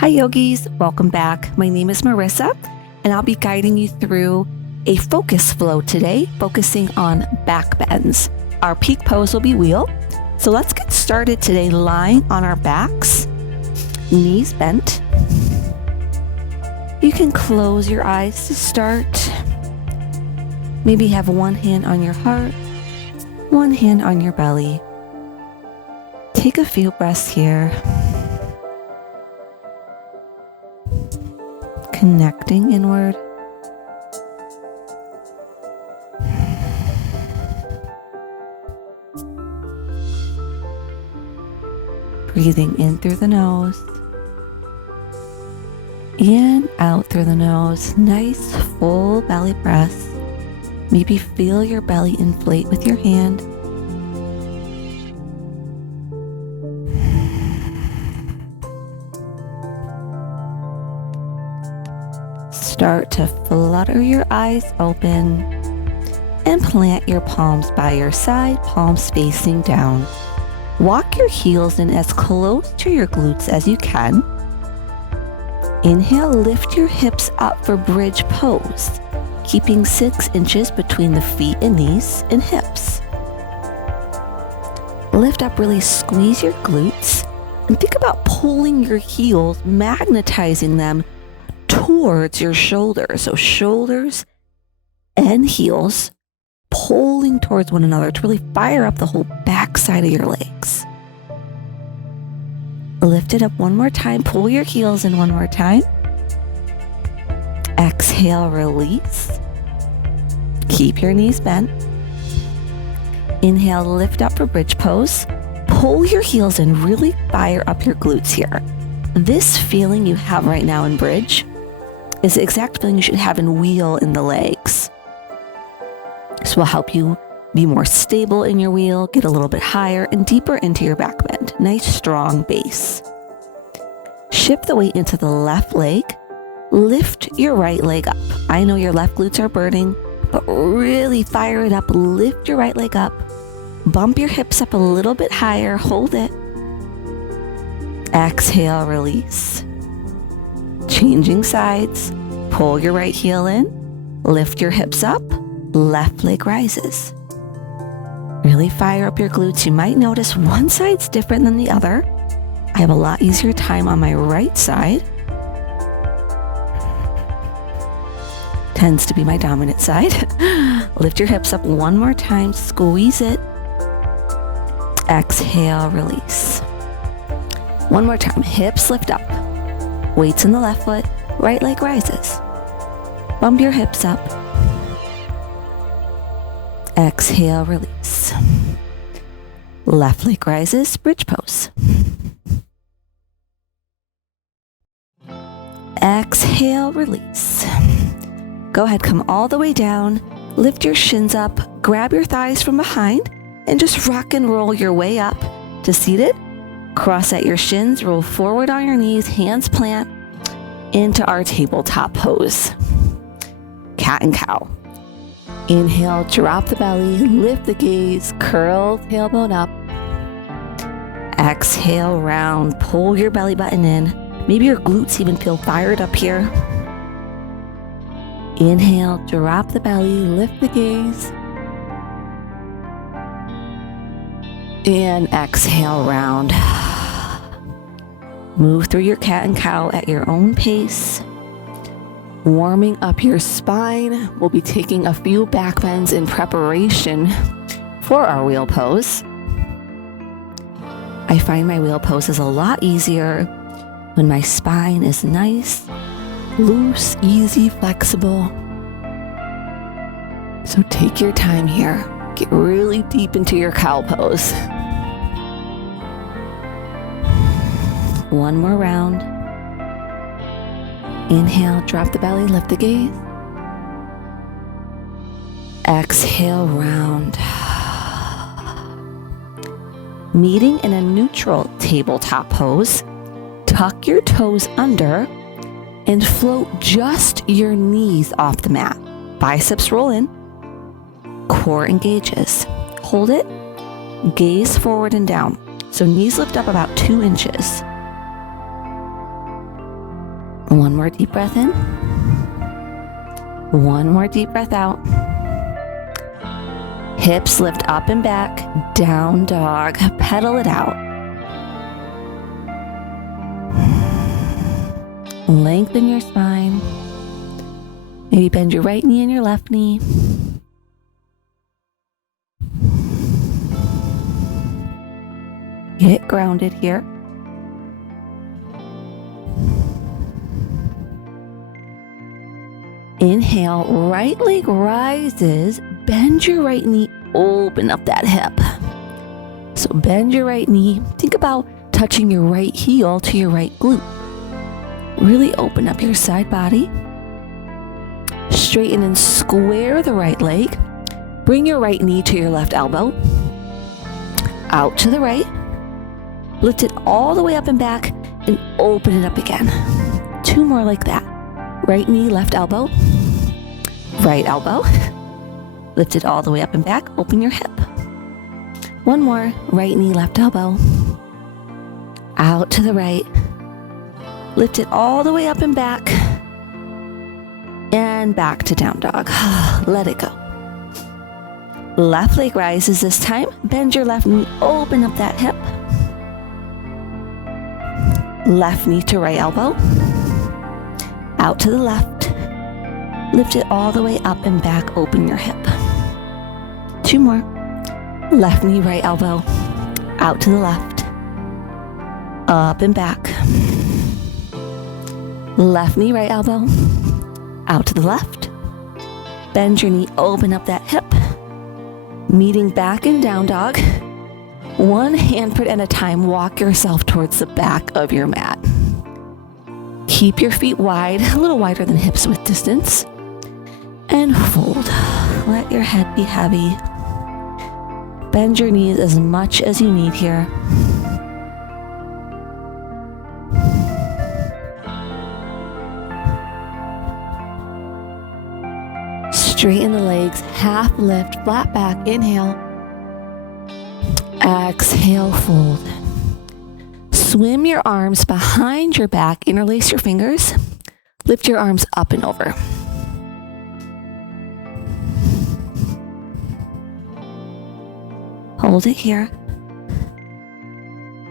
Hi yogis, welcome back. My name is Marissa and I'll be guiding you through a focus flow today, focusing on back bends. Our peak pose will be wheel. So let's get started today lying on our backs, knees bent. You can close your eyes to start. Maybe have one hand on your heart, one hand on your belly. Take a few breaths here. Connecting inward. Breathing in through the nose and out through the nose. Nice full belly breaths. Maybe feel your belly inflate with your hand. Start to flutter your eyes open and plant your palms by your side, palms facing down. Walk your heels in as close to your glutes as you can. Inhale, lift your hips up for bridge pose, keeping 6 inches between the feet and knees and hips. Lift up, really squeeze your glutes, and think about pulling your heels, magnetizing them towards your shoulders. So shoulders and heels pulling towards one another to really fire up the whole back side of your legs. Lift it up one more time. Pull your heels in one more time. Exhale, release. Keep your knees bent. Inhale, lift up for bridge pose. Pull your heels in, really fire up your glutes here. This feeling you have right now in bridge is the exact feeling you should have in wheel in the legs. This will help you be more stable in your wheel, get a little bit higher and deeper into your back bend. Nice strong base. Shift the weight into the left leg. Lift your right leg up. I know your left glutes are burning, but really fire it up. Lift your right leg up. Bump your hips up a little bit higher. Hold it. Exhale, release. Changing sides. Pull your right heel in. Lift your hips up. Left leg rises. Really fire up your glutes. You might notice one side's different than the other. I have a lot easier time on my right side. Tends to be my dominant side. Lift your hips up one more time. Squeeze it. Exhale, release. One more time. Hips lift up. Weights in the left foot. Right leg rises. Bump your hips up. Exhale, release. Left leg rises, bridge pose. Exhale, release. Go ahead, come all the way down. Lift your shins up, grab your thighs from behind, and just rock and roll your way up to seated. Cross at your shins, roll forward on your knees, hands plant into our tabletop pose. Cat and cow. Inhale, drop the belly, lift the gaze, curl tailbone up. Exhale, round, pull your belly button in. Maybe your glutes even feel fired up here. Inhale, drop the belly, lift the gaze. And exhale, round. Move through your cat and cow at your own pace. Warming up your spine. We'll be taking a few back bends in preparation for our wheel pose. I find my wheel pose is a lot easier when my spine is nice, loose, easy, flexible. So take your time here. Get really deep into your cow pose. One more round. Inhale, drop the belly, lift the gaze. Exhale, round. Meeting in a neutral tabletop pose. Tuck your toes under and float just your knees off the mat. Biceps roll in. Core engages. Hold it. Gaze forward and down. So knees lift up about 2 inches. One more deep breath in. One more deep breath out. Hips lift up and back, down dog, pedal it out. Lengthen your spine. Maybe bend your right knee and your left knee. Get grounded here. Inhale, right leg rises, bend your right knee, open up that hip. So bend your right knee, think about touching your right heel to your right glute. Really open up your side body. Straighten and square the right leg. Bring your right knee to your left elbow. Out to the right. Lift it all the way up and back and open it up again. 2 more like that. Right knee, left elbow. Right elbow. Lift it all the way up and back. Open your hip. 1 more. Right knee, left elbow. Out to the right. Lift it all the way up and back. And back to down dog. Let it go. Left leg rises this time. Bend your left knee. Open up that hip. Left knee to right elbow. Out to the left. Lift it all the way up and back. Open your hip. 2 more. Left knee, right elbow. Out to the left. Up and back. Left knee, right elbow. Out to the left. Bend your knee, open up that hip. Meeting back in down dog. 1 hand print at a time, walk yourself towards the back of your mat. Keep your feet wide, a little wider than hips width distance. And fold. Let your head be heavy. Bend your knees as much as you need here. Straighten the legs, half lift, flat back, inhale. Exhale, fold. Swim your arms behind your back, interlace your fingers. Lift your arms up and over. Hold it here.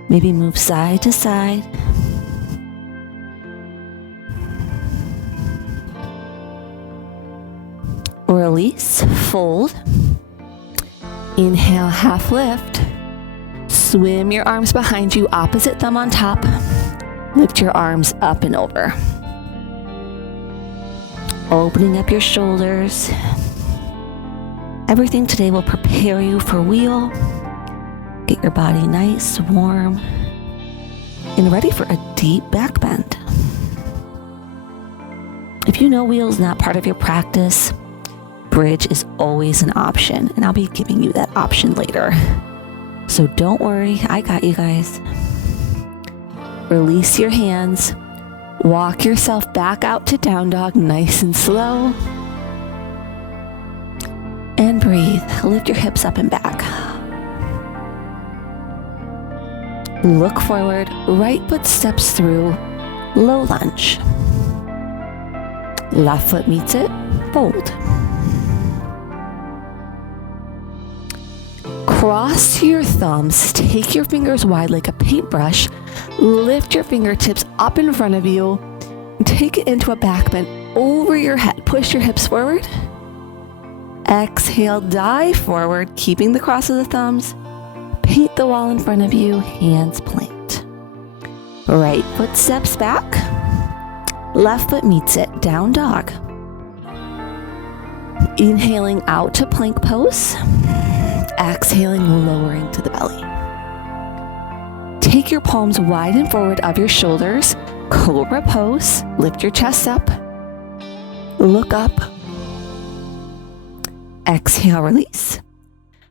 Maybe move side to side. Release, fold. Inhale, half lift. Swim your arms behind you, opposite thumb on top. Lift your arms up and over. Opening up your shoulders. Everything today will prepare you for wheel. Get your body nice, warm, and ready for a deep back bend. If you know wheel is not part of your practice, bridge is always an option, and I'll be giving you that option later. So don't worry, I got you guys. Release your hands. Walk yourself back out to down dog, nice and slow. And breathe. Lift your hips up and back. Look forward. Right foot steps through. Low lunge. Left foot meets it. Fold. Cross your thumbs. Take your fingers wide like a paintbrush. Lift your fingertips up in front of you. And take it into a back bend over your head. Push your hips forward. Exhale, dive forward, keeping the cross of the thumbs. Paint the wall in front of you, hands planked. Right foot steps back. Left foot meets it, down dog. Inhaling out to plank pose. Exhaling, lowering to the belly. Take your palms wide and forward of your shoulders. Cobra pose. Lift your chest up. Look up. Exhale, release.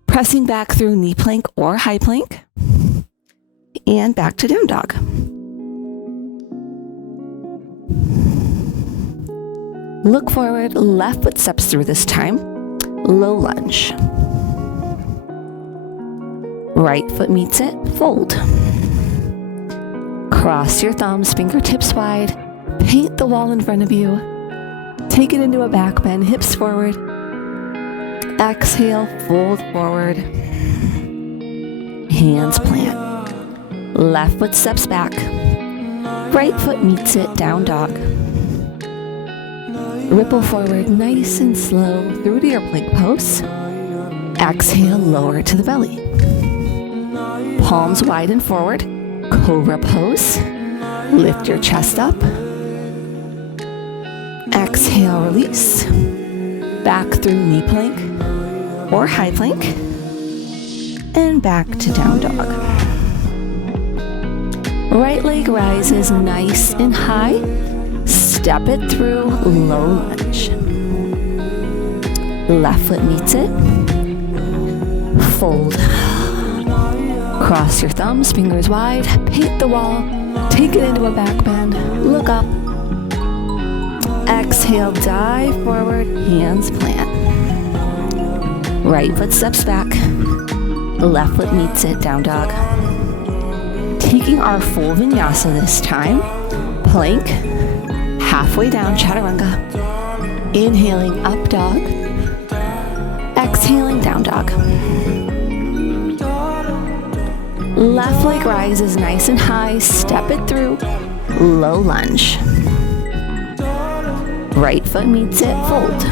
Pressing back through knee plank or high plank. And back to down dog. Look forward, left foot steps through this time. Low lunge. Right foot meets it, fold. Cross your thumbs, fingertips wide. Paint the wall in front of you. Take it into a back bend, hips forward. Exhale, fold forward. Hands plant. Left foot steps back. Right foot meets it, down dog. Ripple forward nice and slow through to your plank pose. Exhale, lower to the belly. Palms wide and forward. Cobra pose. Lift your chest up. Exhale, release. Back through knee plank or high plank. And back to down dog. Right leg rises nice and high. Step it through, low lunge. Left foot meets it. Fold. Cross your thumbs, fingers wide. Paint the wall. Take it into a back bend. Look up. Exhale, dive forward, hands plant. Right foot steps back. Left foot meets it, down dog. Taking our full vinyasa this time. Plank. Halfway down, chaturanga. Inhaling, up dog. Exhaling, down dog. Left leg rises nice and high. Step it through. Low lunge. Right foot meets it, fold.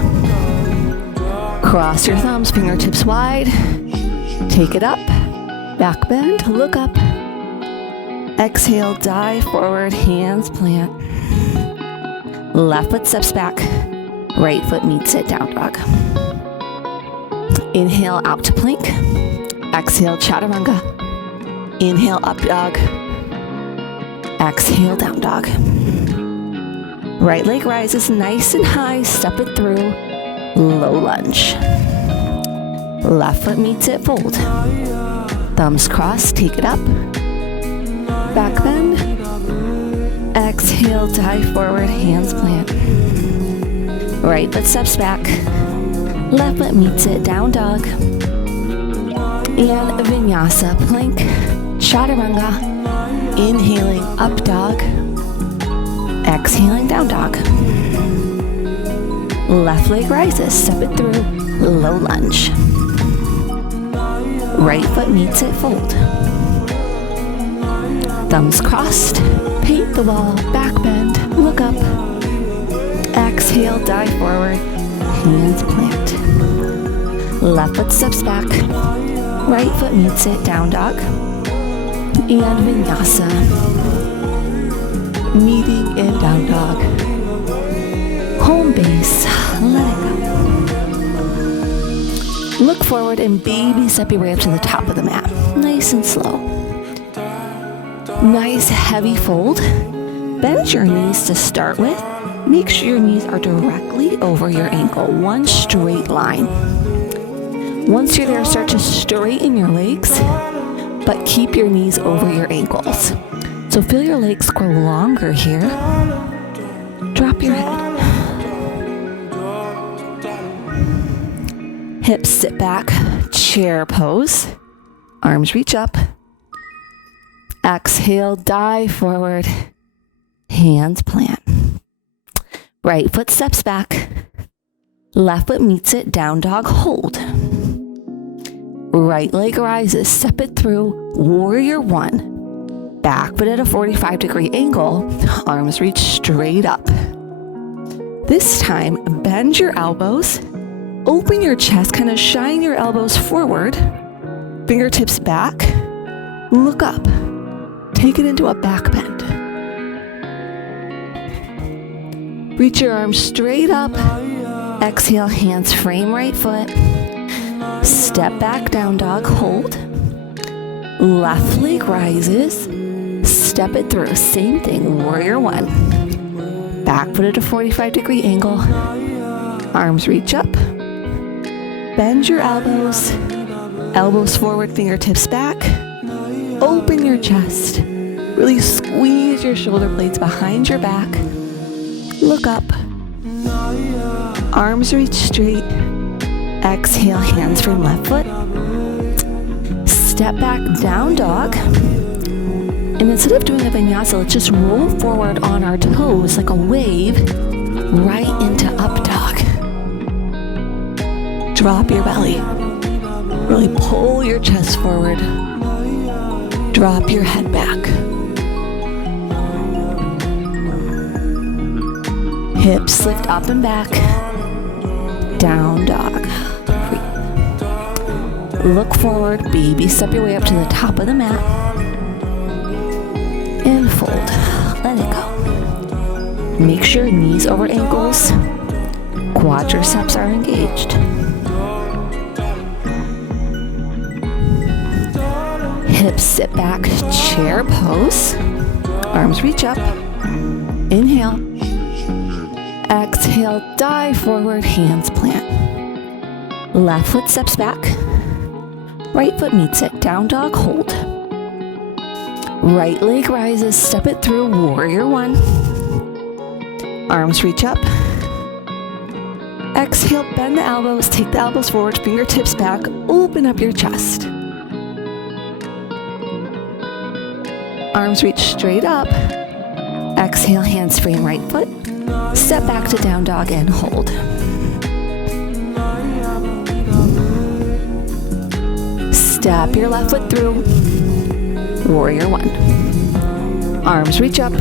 Cross your thumbs, fingertips wide. Take it up. Back bend, look up. Exhale, dive forward, hands plant. Left foot steps back. Right foot meets it, down dog. Inhale, out to plank. Exhale, chaturanga. Inhale, up dog. Exhale, down dog. Right leg rises nice and high. Step it through. Low lunge. Left foot meets it, fold. Thumbs crossed, take it up. Back bend. Exhale, dive forward, hands plant. Right foot steps back. Left foot meets it, down dog. And vinyasa, plank, chaturanga. Inhaling, up dog. Exhaling, down dog. Left leg rises, step it through, low lunge. Right foot meets it, fold. Thumbs crossed, paint the wall, back bend, look up. Exhale, dive forward, hands plant. Left foot steps back, right foot meets it, down dog. And vinyasa. Meeting in down dog. Home base, let it go. Look forward and baby step your way up to the top of the mat. Nice and slow. Nice heavy fold. Bend your knees to start with. Make sure your knees are directly over your ankle. One straight line. Once you're there, start to straighten your legs, but keep your knees over your ankles. So feel your legs grow longer here. Drop your head. Hips sit back, chair pose. Arms reach up. Exhale, dive forward. Hands plant. Right foot steps back. Left foot meets it, down dog, hold. Right leg rises, step it through, warrior one. Back foot at a 45-degree angle, arms reach straight up. This time, bend your elbows, open your chest, kind of shine your elbows forward, fingertips back, look up, take it into a back bend. Reach your arms straight up, exhale, hands frame right foot, step back, down dog, hold, left leg rises, step it through, same thing, warrior one. Back foot at a 45-degree angle. Arms reach up. Bend your elbows. Elbows forward, fingertips back. Open your chest. Really squeeze your shoulder blades behind your back. Look up. Arms reach straight. Exhale, hands from left foot. Step back, down dog. And instead of doing a vinyasa, let's just roll forward on our toes like a wave right into up dog. Drop your belly. Really pull your chest forward. Drop your head back. Hips lift up and back. Down dog. Breathe. Look forward. Baby step your way up to the top of the mat. And fold. Let it go. Make sure knees over ankles. Quadriceps are engaged. Hips sit back, chair pose. Arms reach up. Inhale. Exhale, dive forward, hands plant. Left foot steps back. Right foot meets it, down dog, hold. Right leg rises, step it through, warrior one. Arms reach up. Exhale, bend the elbows, take the elbows forward, fingertips back, open up your chest. Arms reach straight up. Exhale, hands frame right foot. Step back to down dog and hold. Step your left foot through. Warrior one. Arms reach up.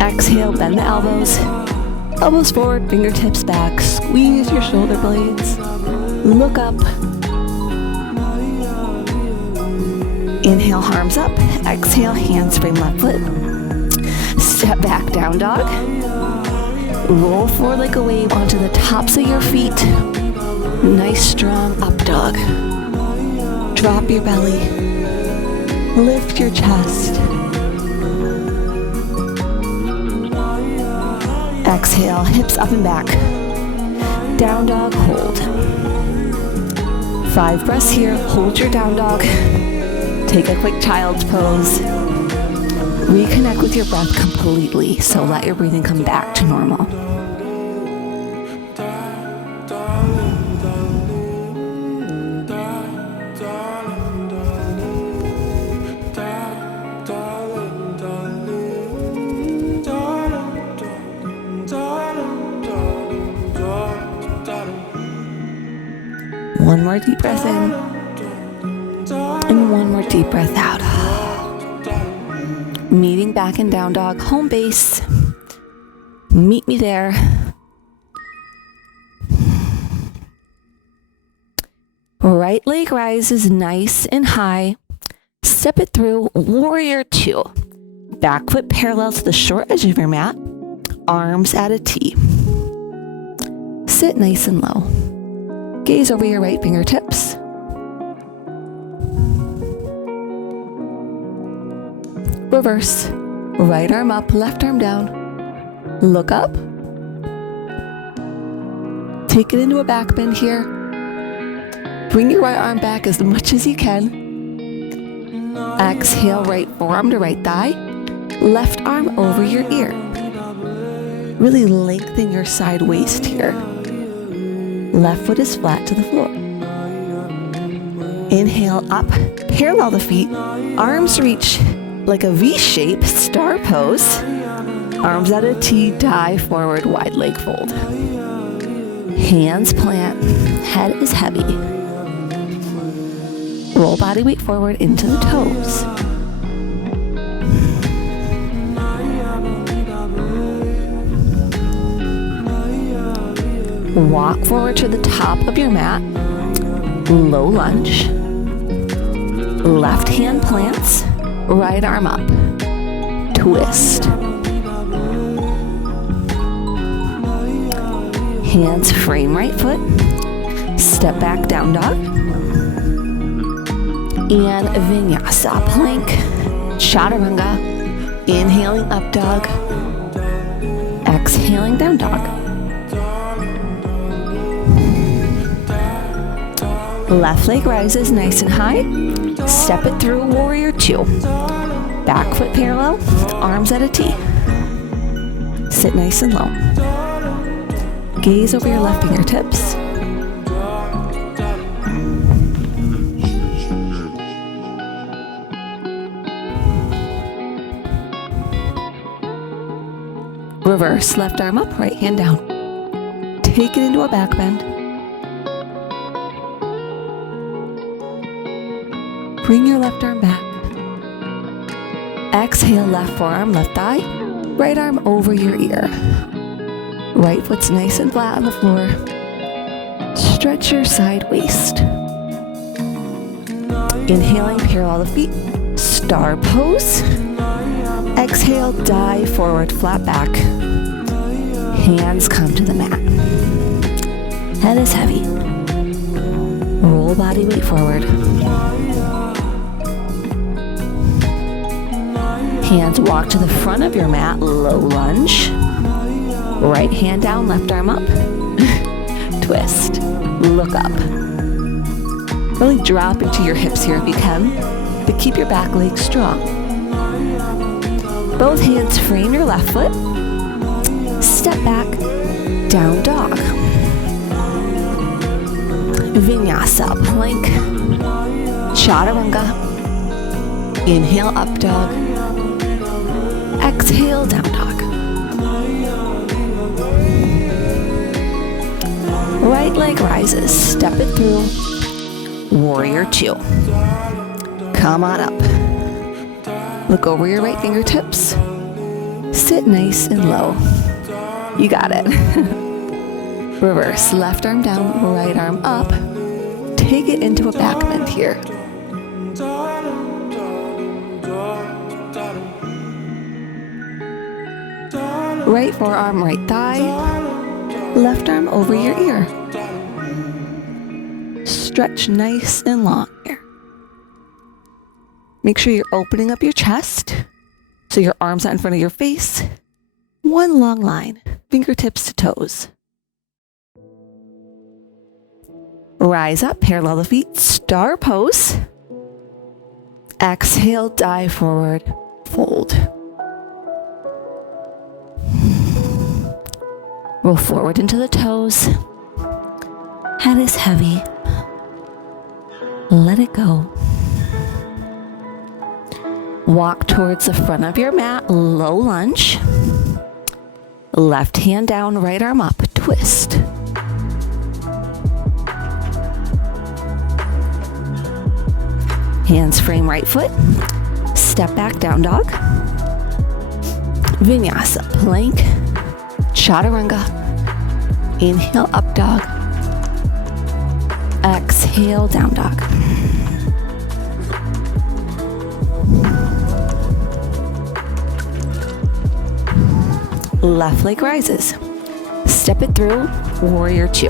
Exhale, bend the elbows. Elbows forward, fingertips back. Squeeze your shoulder blades. Look up. Inhale, arms up. Exhale, hands frame left foot. Step back, down dog. Roll forward like a wave onto the tops of your feet. Nice, strong up dog. Drop your belly. Lift your chest. Exhale, hips up and back. Down dog, hold. 5 breaths here. Hold your down dog. Take a quick child's pose. Reconnect with your breath completely, so let your breathing come back to normal. One more deep breath in, and one more deep breath out. Meeting back in down dog, home base. Meet me there. Right leg rises nice and high. Step it through, warrior two. Back foot parallel to the short edge of your mat. Arms at a T. Sit nice and low. Gaze over your right fingertips. Reverse. Right arm up, left arm down. Look up. Take it into a back bend here. Bring your right arm back as much as you can. Exhale, right forearm to right thigh. Left arm over your ear. Really lengthen your side waist here. Left foot is flat to the floor. Inhale up, parallel the feet. Arms reach like a V shape, star pose. Arms at a T, dive forward, wide leg fold. Hands plant, head is heavy. Roll body weight forward into the toes. Walk forward to the top of your mat. Low lunge. Left hand plants. Right arm up. Twist. Hands frame right foot. Step back, down dog. And Vinyasa, plank, chaturanga. Inhaling up dog. Exhaling down dog. Left leg rises nice and high. Step it through, warrior two. Back foot parallel, arms at a T. Sit nice and low. Gaze over your left fingertips. Reverse, left arm up, right hand down. Take it into a back bend. Bring your left arm back. Exhale, left forearm, left thigh. Right arm over your ear. Right foot's nice and flat on the floor. Stretch your side waist. Inhaling, parallel the feet. Star pose. Exhale, dive forward, flat back. Hands come to the mat. Head is heavy. Roll body weight forward. Hands walk to the front of your mat, low lunge. Right hand down, left arm up. Twist. Look up. Really drop into your hips here if you can, but keep your back leg strong. Both hands frame your left foot. Step back, down dog. Vinyasa, plank. Chaturanga. Inhale, up dog. Exhale, down dog. Right leg rises, step it through. Warrior 2. Come on up. Look over your right fingertips. Sit nice and low. You got it. Reverse, left arm down, right arm up. Take it into a back bend here. Right forearm, right thigh. Left arm over your ear. Stretch nice and long here. Make sure you're opening up your chest so your arms are in front of your face. One long line, fingertips to toes. Rise up, parallel the feet, star pose. Exhale, dive forward, fold. Roll forward into the toes. Head is heavy. Let it go. Walk towards the front of your mat, low lunge. Left hand down, right arm up, twist. Hands frame right foot. Step back, down dog. Vinyasa, plank. Chaturanga. Inhale, up dog. Exhale, down dog. Left leg rises. Step it through, warrior 2.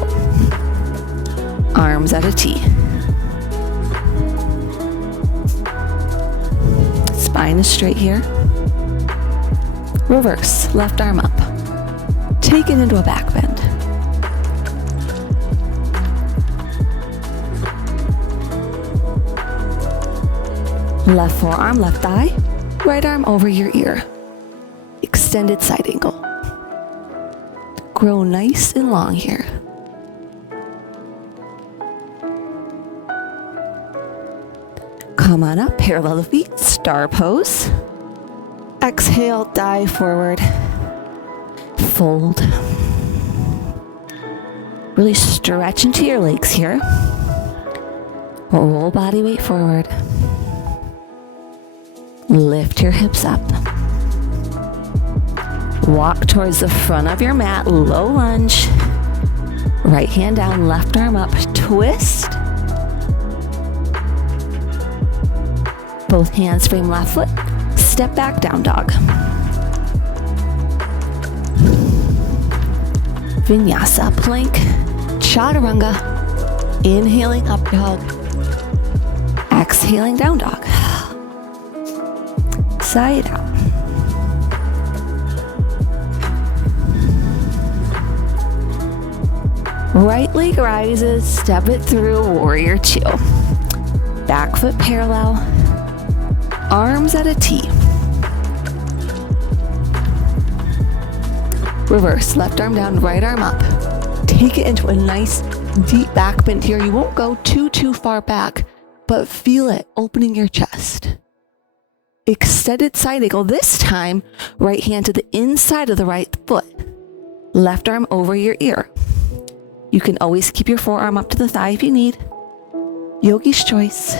Arms at a T. Spine is straight here. Reverse, left arm up. Take it into a back bend. Left forearm, left thigh. Right arm over your ear. Extended side angle. Grow nice and long here. Come on up, parallel the feet, star pose. Exhale, dive forward. Fold. Really stretch into your legs here. Roll body weight forward. Lift your hips up. Walk towards the front of your mat, low lunge. Right hand down, left arm up, twist. Both hands frame left foot. Step back, down dog. Vinyasa, plank. Chaturanga. Inhaling, up dog. Exhaling, down dog. Side out. Right leg rises, step it through, warrior 2. Back foot parallel. Arms at a T. Reverse, left arm down, right arm up. Take it into a nice deep back bend here. You won't go too far back, but feel it opening your chest. extended side angle. This time, right hand to the inside of the right foot. Left arm over your ear. You can always keep your forearm up to the thigh if you need. Yogi's choice.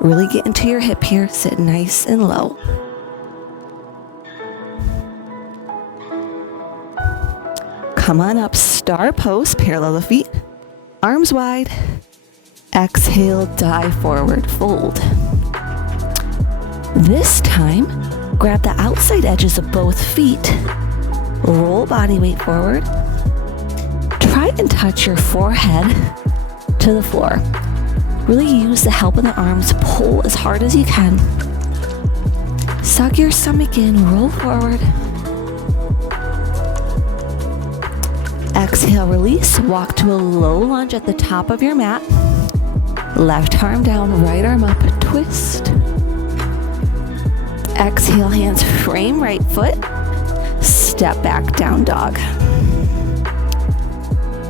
Really get into your hip here. Sit nice and low. Come on up, star pose, parallel the feet, arms wide. Exhale, dive forward, fold. This time, grab the outside edges of both feet, roll body weight forward. Try and touch your forehead to the floor. Really use the help of the arms, pull as hard as you can. Suck your stomach in, roll forward. Exhale, release, walk to a low lunge at the top of your mat. Left arm down, right arm up, twist. Exhale, hands frame right foot. Step back, down dog.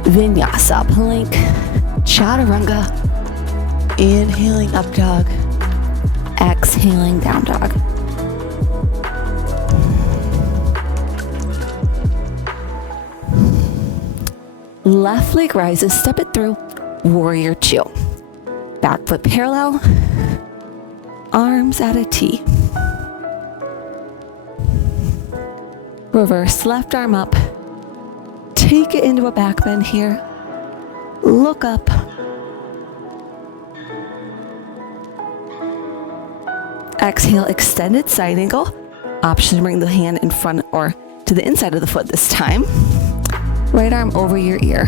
Vinyasa, plank, chaturanga. Inhaling up dog. Exhaling down dog. Left leg rises, step it through, warrior two. Back foot parallel, arms at a T. Reverse left arm up, take it into a back bend here, look up. Exhale, extended side angle. Option to bring the hand in front or to the inside of the foot this time. Right arm over your ear.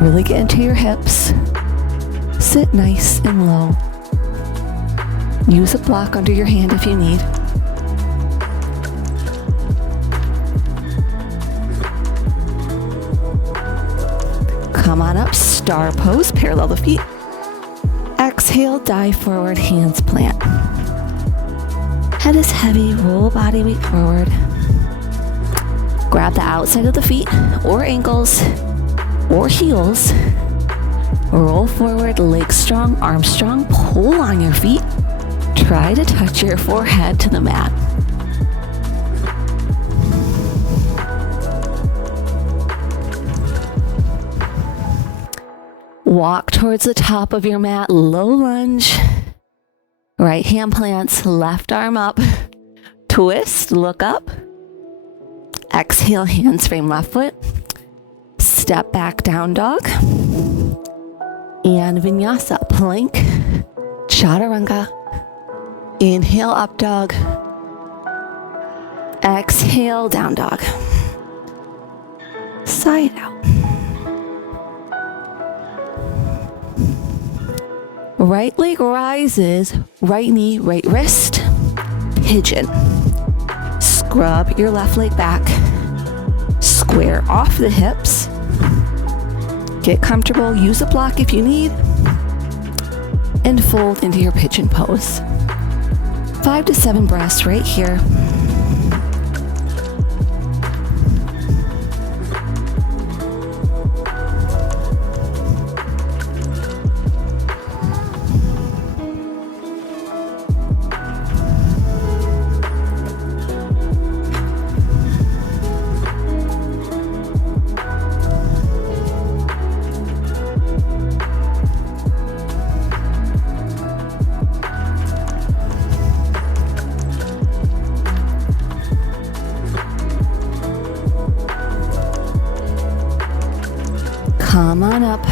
Really get into your hips. Sit nice and low. Use a block under your hand if you need. Come on up, star pose, parallel the feet. Exhale, dive forward, hands plant. Head is heavy, roll body weight forward. Grab the outside of the feet or ankles or heels. Roll forward, legs strong, arms strong, pull on your feet. Try to touch your forehead to the mat. Walk towards the top of your mat, low lunge. Right hand plants, left arm up. Twist, look up. Exhale, hands frame left foot. Step back, down dog. And Vinyasa, plank, chaturanga. Inhale, up dog. Exhale, down dog. Side out. Right leg rises, right knee, right wrist, pigeon. Scrub your left leg back. Square off the hips. Get comfortable, use a block if you need. And fold into your pigeon pose. 5 to 7 breaths right here. Come on up.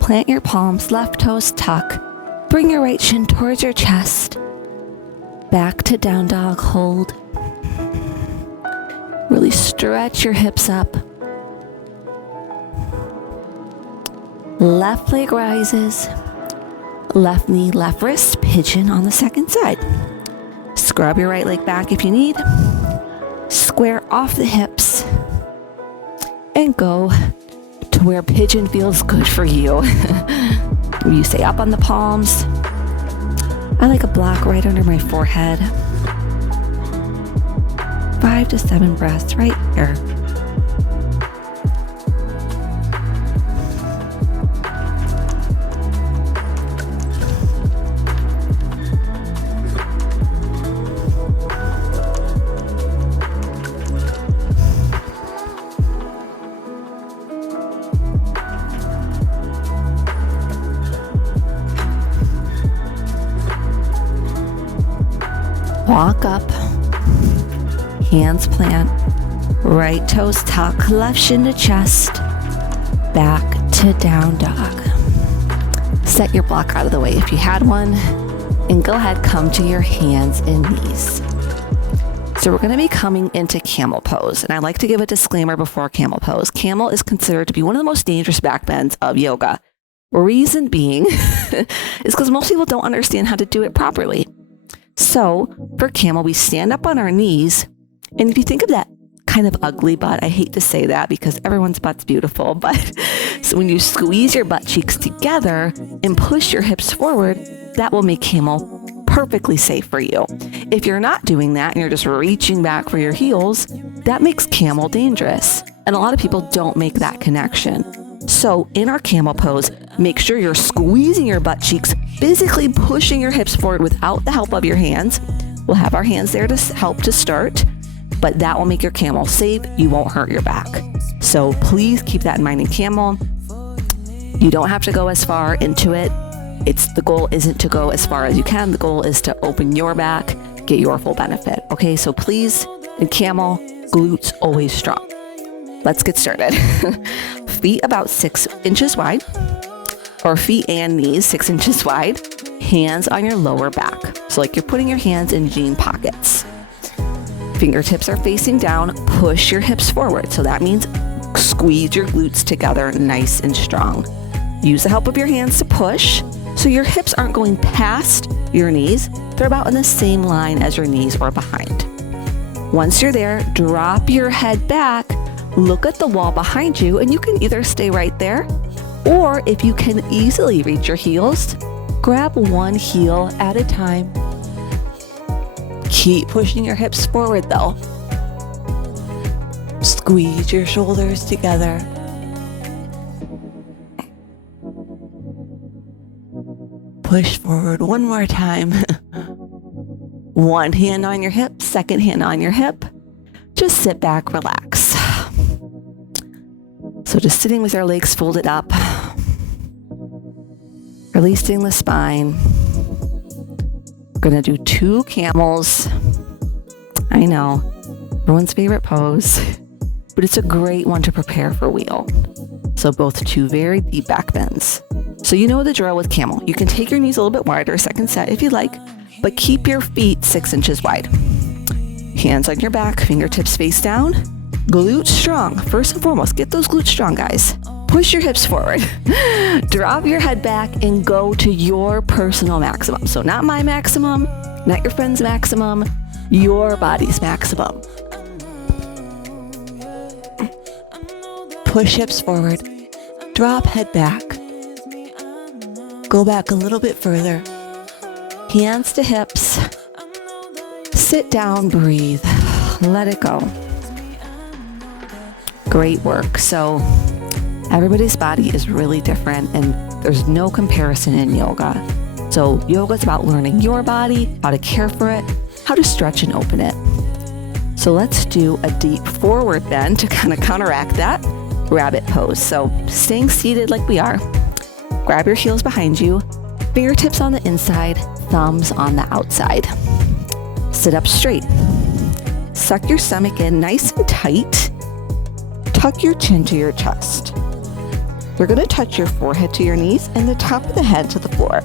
Plant your palms, left toes tuck. Bring your right shin towards your chest. Back to down dog, hold. Really stretch your hips up. Left leg rises. Left knee, left wrist, pigeon on the second side. Scrub your right leg back if you need. Square off the hips. And go to where pigeon feels good for you. You stay up on the palms. I like a block right under my forehead. 5 to 7 breaths right here. Walk up, hands plant, right toes tuck, left shin to chest, back to down dog. Set your block out of the way if you had one, and go ahead, come to your hands and knees. So we're going to be coming into camel pose, and I like to give a disclaimer before camel pose. Camel is considered to be one of the most dangerous back bends of yoga. Reason being is because most people don't understand how to do it properly. So for camel, we stand up on our knees. And if you think of that kind of ugly butt, I hate to say that because everyone's butt's beautiful, but so when you squeeze your butt cheeks together and push your hips forward, that will make camel perfectly safe for you. If you're not doing that and you're just reaching back for your heels, that makes camel dangerous. And a lot of people don't make that connection. So in our camel pose, make sure you're squeezing your butt cheeks, physically pushing your hips forward without the help of your hands. We'll have our hands there to help to start, but that will make your camel safe. You won't hurt your back. So please keep that in mind in camel. You don't have to go as far into it. The goal isn't to go as far as you can. The goal is to open your back, get your full benefit. Okay, so please, in camel, glutes always strong. Let's get started. Feet about 6 inches wide, or feet and knees 6 inches wide, hands on your lower back. So like you're putting your hands in jean pockets. Fingertips are facing down, push your hips forward. So that means squeeze your glutes together nice and strong. Use the help of your hands to push, so your hips aren't going past your knees. They're about in the same line as your knees or behind. Once you're there, drop your head back, look at the wall behind you, and you can either stay right there, or if you can easily reach your heels, grab one heel at a time. Keep pushing your hips forward though. Squeeze your shoulders together. Push forward one more time. One hand on your hip, second hand on your hip. Just sit back, relax. So just sitting with our legs folded up, releasing the spine. We're gonna do 2 camels. I know, everyone's favorite pose, but it's a great one to prepare for wheel. So both 2 very deep back bends. So you know the drill with camel. You can take your knees a little bit wider, second set if you like, but keep your feet 6 inches wide. Hands on your back, fingertips face down, glutes strong. First and foremost, get those glutes strong, guys. Push your hips forward. Drop your head back and go to your personal maximum. So not my maximum, not your friend's maximum, your body's maximum. Push hips forward. Drop head back. Go back a little bit further. Hands to hips. Sit down, breathe. Let it go. Great work. So everybody's body is really different, and there's no comparison in yoga. So yoga is about learning your body, how to care for it, how to stretch and open it. So let's do a deep forward bend to kind of counteract that rabbit pose. So staying seated like we are. Grab your heels behind you, fingertips on the inside, thumbs on the outside. Sit up straight. Suck your stomach in nice and tight. Tuck your chin to your chest. You're going to touch your forehead to your knees and the top of the head to the floor.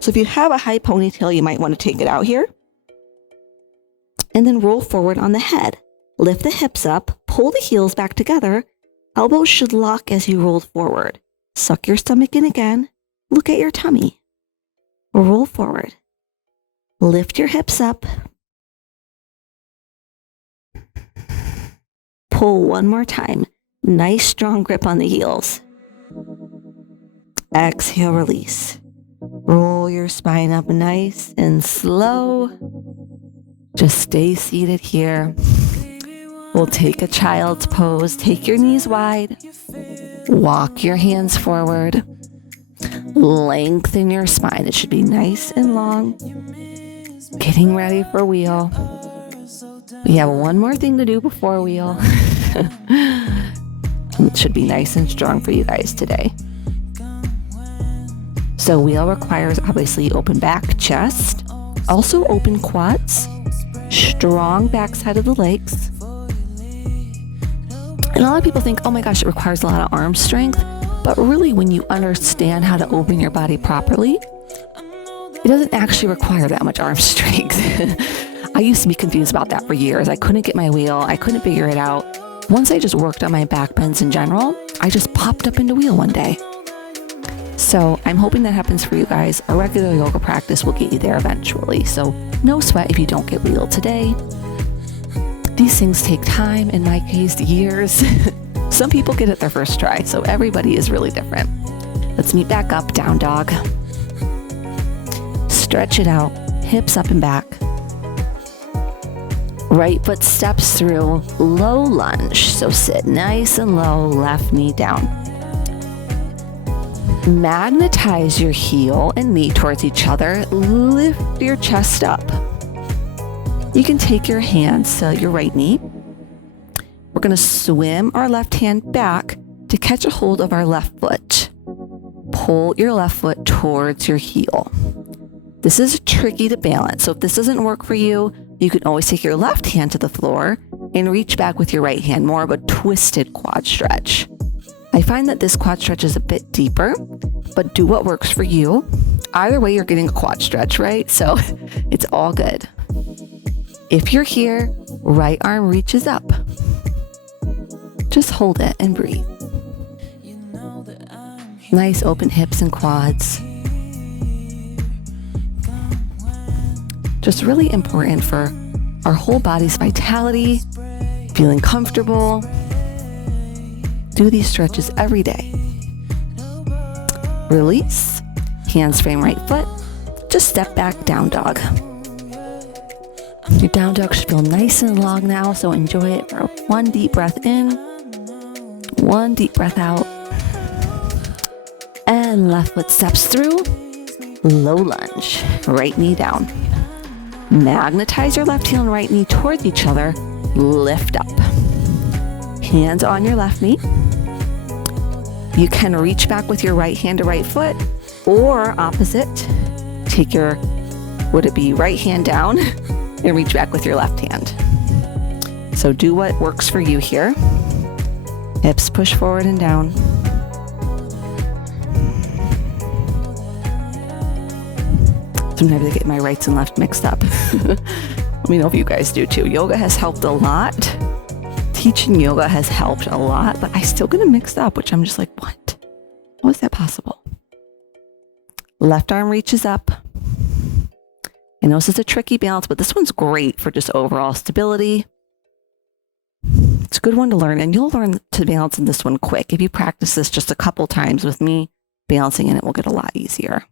So if you have a high ponytail, you might want to take it out here. And then roll forward on the head. Lift the hips up, pull the heels back together. Elbows should lock as you roll forward. Suck your stomach in again. Look at your tummy. Roll forward. Lift your hips up. Pull one more time. Nice strong grip on the heels. Exhale, release. Roll your spine up nice and slow. Just stay seated here. We'll take a child's pose. Take your knees wide. Walk your hands forward. Lengthen your spine. It should be nice and long. Getting ready for wheel. We have one more thing to do before wheel. It should be nice and strong for you guys today. So wheel requires obviously open back, chest, also open quads, strong backside of the legs. And a lot of people think, oh my gosh, it requires a lot of arm strength. But really, when you understand how to open your body properly, it doesn't actually require that much arm strength. I used to be confused about that for years. I couldn't get my wheel. I couldn't figure it out. Once I just worked on my back bends in general, I just popped up into wheel one day. So I'm hoping that happens for you guys. A regular yoga practice will get you there eventually. So no sweat if you don't get wheel today. These things take time, in my case, years. Some people get it their first try, so everybody is really different. Let's meet back up, down dog. Stretch it out, hips up and back. Right foot steps through, low lunge. So sit nice and low, left knee down. Magnetize your heel and knee towards each other. Lift your chest up. You can take your hands to your right knee. We're going to swim our left hand back to catch a hold of our left foot. Pull your left foot towards your heel. This is tricky to balance, so if this doesn't work for you, you can always take your left hand to the floor and reach back with your right hand, more of a twisted quad stretch. I find that this quad stretch is a bit deeper, but do what works for you. Either way, you're getting a quad stretch, right? So it's all good. If you're here, right arm reaches up. Just hold it and breathe. Nice open hips and quads. Just really important for our whole body's vitality, feeling comfortable. Do these stretches every day. Release. Hands frame right foot. Just step back, down dog. Your down dog should feel nice and long now, so enjoy it for one deep breath in, one deep breath out. And left foot steps through, low lunge, right knee down. Magnetize your left heel and right knee towards each other, lift up. Hands on your left knee. You can reach back with your right hand to right foot, or opposite, take your, would it be right hand down and reach back with your left hand. So do what works for you here. Hips push forward and down. Sometimes I get my rights and left mixed up. Let me know if you guys do too. Yoga has helped a lot. Teaching yoga has helped a lot, but I still get them mixed up, which I'm just like, what? How is that possible? Left arm reaches up. I know this is a tricky balance, but this one's great for just overall stability. It's a good one to learn, and you'll learn to balance in this one quick. If you practice this just a couple times with me, balancing in it will get a lot easier.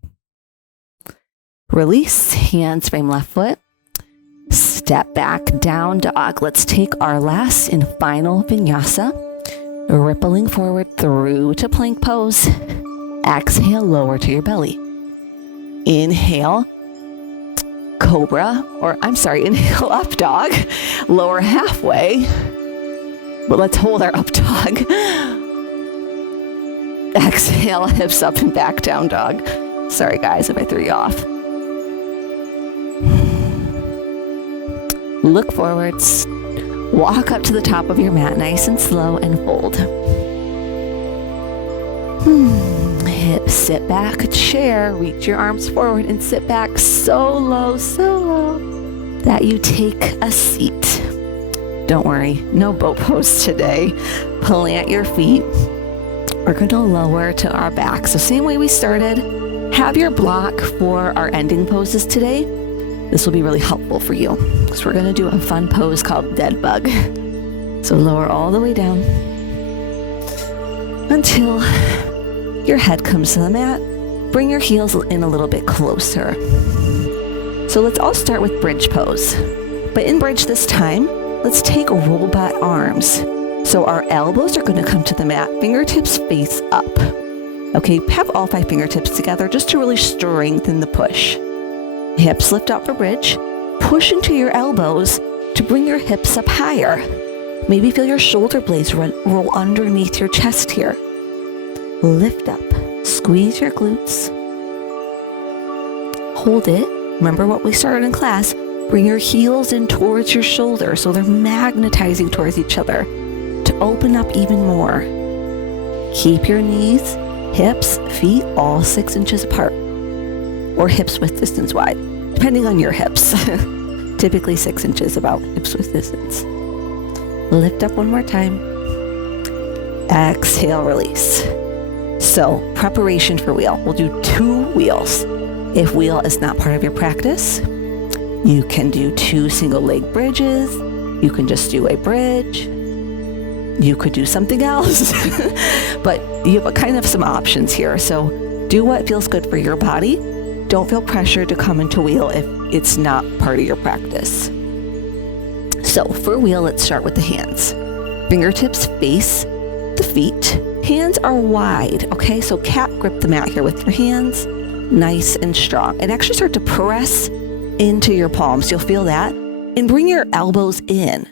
Release, hands frame left foot. Step back, down dog. Let's take our last and final vinyasa. Rippling forward through to plank pose. Exhale, lower to your belly. Inhale, cobra, inhale, up dog. Lower halfway. But let's hold our up dog. Exhale, hips up and back, down dog. Sorry guys if I threw you off. Look forwards, walk up to the top of your mat nice and slow and fold. Hips sit back, chair, reach your arms forward and sit back so low that you take a seat. Don't worry, no boat pose today. Plant your feet. We're going to lower to our back. So same way we started, have your block for our ending poses today. This will be really helpful for you because we're going to do a fun pose called dead bug. So lower all the way down until your head comes to the mat. Bring your heels in a little bit closer. So let's all start with bridge pose. But in bridge this time, let's take robot arms. So our elbows are going to come to the mat, fingertips face up. Okay, have all 5 fingertips together just to really strengthen the push. Hips lift up for bridge. Push into your elbows to bring your hips up higher. Maybe feel your shoulder blades roll underneath your chest here. Lift up, squeeze your glutes. Hold it. Remember what we started in class. Bring your heels in towards your shoulders so they're magnetizing towards each other to open up even more. Keep your knees, hips, feet all 6 inches apart, or hips width distance wide, depending on your hips. Typically 6 inches about hips width distance. Lift up one more time. Exhale, release. So, preparation for wheel. We'll do 2 wheels. If wheel is not part of your practice, you can do 2 single leg bridges. You can just do a bridge. You could do something else, but you have kind of some options here. So do what feels good for your body. Don't feel pressured to come into wheel if it's not part of your practice. So for wheel, let's start with the hands. Fingertips face the feet. Hands are wide, okay? So cat grip the mat here with your hands, nice and strong. And actually start to press into your palms. You'll feel that. And bring your elbows in.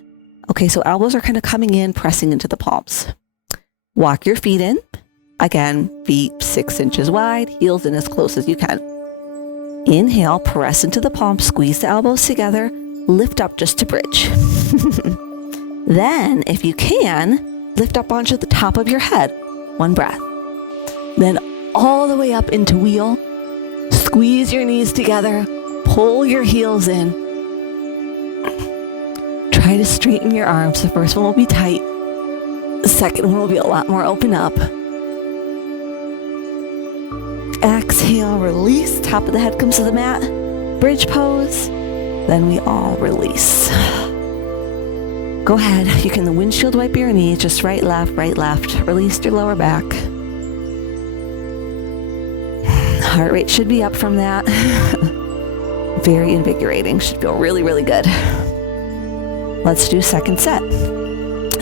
Okay, so elbows are kind of coming in, pressing into the palms. Walk your feet in. Again, feet 6 inches wide, heels in as close as you can. Inhale, press into the palms, squeeze the elbows together, lift up just to bridge. Then, if you can, lift up onto the top of your head. 1 breath. Then all the way up into wheel. Squeeze your knees together, pull your heels in. Try to straighten your arms. The first one will be tight. The second one will be a lot more open up. Exhale, release. Top of the head comes to the mat. Bridge pose. Then we all release. Go ahead. You can windshield wipe your knees. Just right, left, right, left. Release your lower back. Heart rate should be up from that. Very invigorating. Should feel really, really good. Let's do second set.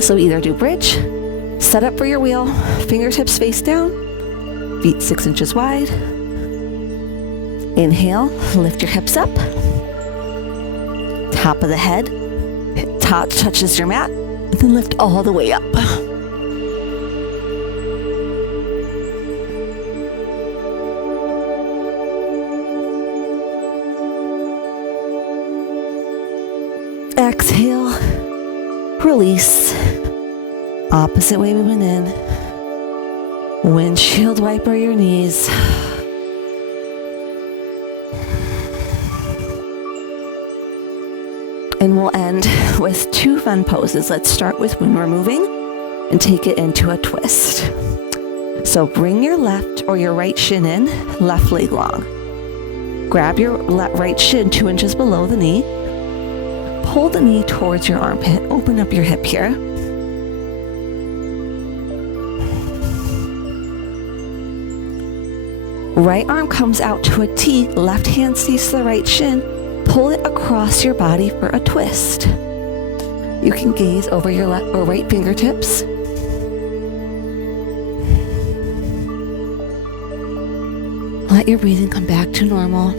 So either do bridge, set up for your wheel, fingertips face down, feet 6 inches wide. Inhale, lift your hips up. Top of the head, top touches your mat, and then lift all the way up. Exhale, release. Opposite way we went in. Windshield wiper your knees. And we'll end with 2 fun poses. Let's start with when we're moving and take it into a twist. So bring your left or your right shin in, left leg long. Grab your right shin 2 inches below the knee. Pull the knee towards your armpit. Open up your hip here. Right arm comes out to a T. Left hand stays to the right shin. Pull it across your body for a twist. You can gaze over your left or right fingertips. Let your breathing come back to normal.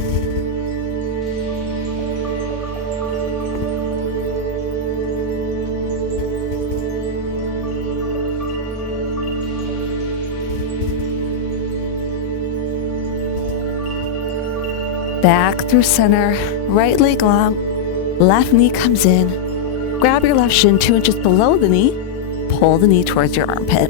Back through center, right leg long, left knee comes in. Grab your left shin 2 inches below the knee. Pull the knee towards your armpit.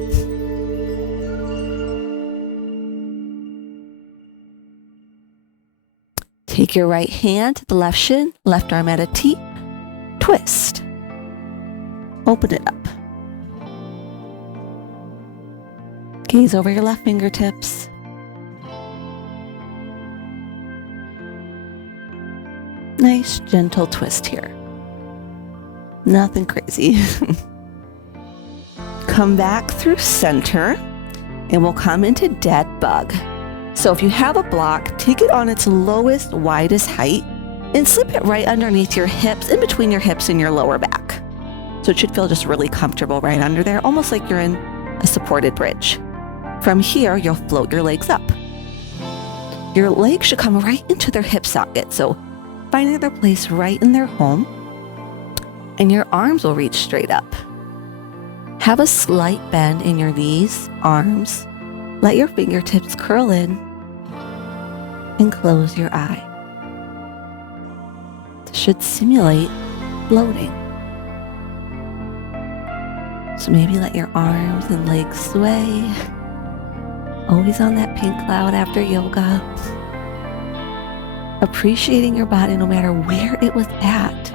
Take your right hand to the left shin, left arm at a T. Twist. Open it up. Gaze over your left fingertips. Nice, gentle twist here. Nothing crazy. Come back through center, and we'll come into dead bug. So if you have a block, take it on its lowest, widest height, and slip it right underneath your hips, in between your hips and your lower back. So it should feel just really comfortable right under there, almost like you're in a supported bridge. From here, you'll float your legs up. Your legs should come right into their hip socket, so finding their place right in their home, and your arms will reach straight up. Have a slight bend in your knees, arms. Let your fingertips curl in and close your eye. This should simulate floating. So maybe let your arms and legs sway. Always on that pink cloud after yoga. Appreciating your body no matter where it was at.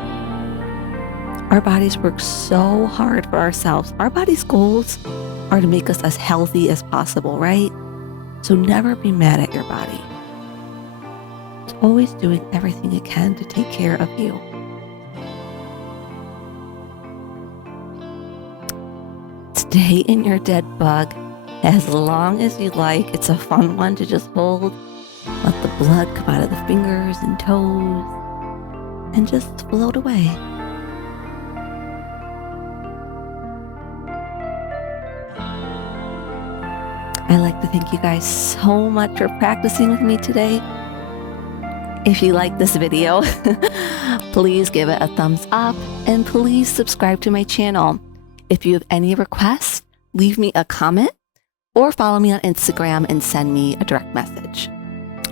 Our bodies work so hard for ourselves. Our body's goals are to make us as healthy as possible, right? So never be mad at your body. It's always doing everything it can to take care of you. Stay in your dead bug as long as you like. It's a fun one to just hold. Let the blood come out of the fingers and toes and just float away. I'd like to thank you guys so much for practicing with me today. If you like this video, please give it a thumbs up and please subscribe to my channel. If you have any requests, leave me a comment or follow me on Instagram and send me a direct message.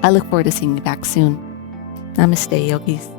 I look forward to seeing you back soon. Namaste, yogis.